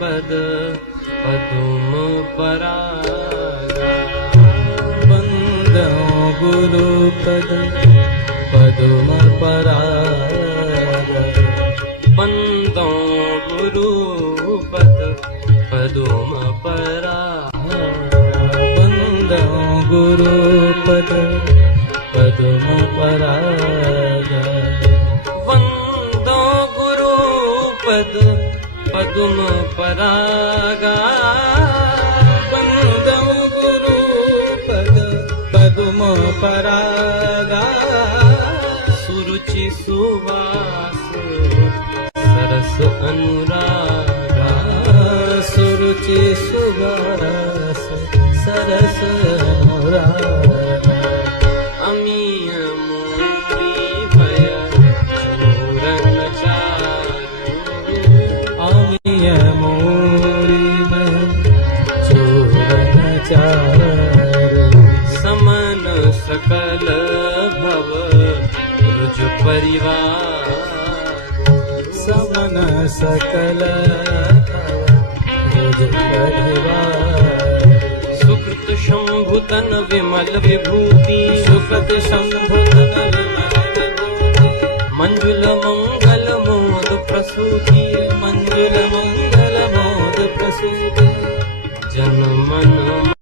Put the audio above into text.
पद पदुम परागा वंदो गुरुपद पदुम परागा वंदो गुरुपद पदुम परागा वंदो गुरुपद पदुम परागा वंदो गुरुपद पदुम परागा वंदो गुरुपद पदुम परागा सुरुचि सुवास सरस अनुरागा सुरुचि सुवास सरस अनुरागा अमीय मोरी भय चूरन चारु अमीय मोरी में चूरन चारु समन सकल भव रुज परिवार समन सकल रुज परिवार सुकृत शंभुतन विमल विभूति सुकृत शंभुतन विमल विभूति मंजुल मंगल मोद प्रसूति मंजुल मंगल मोद प्रसूति जन मन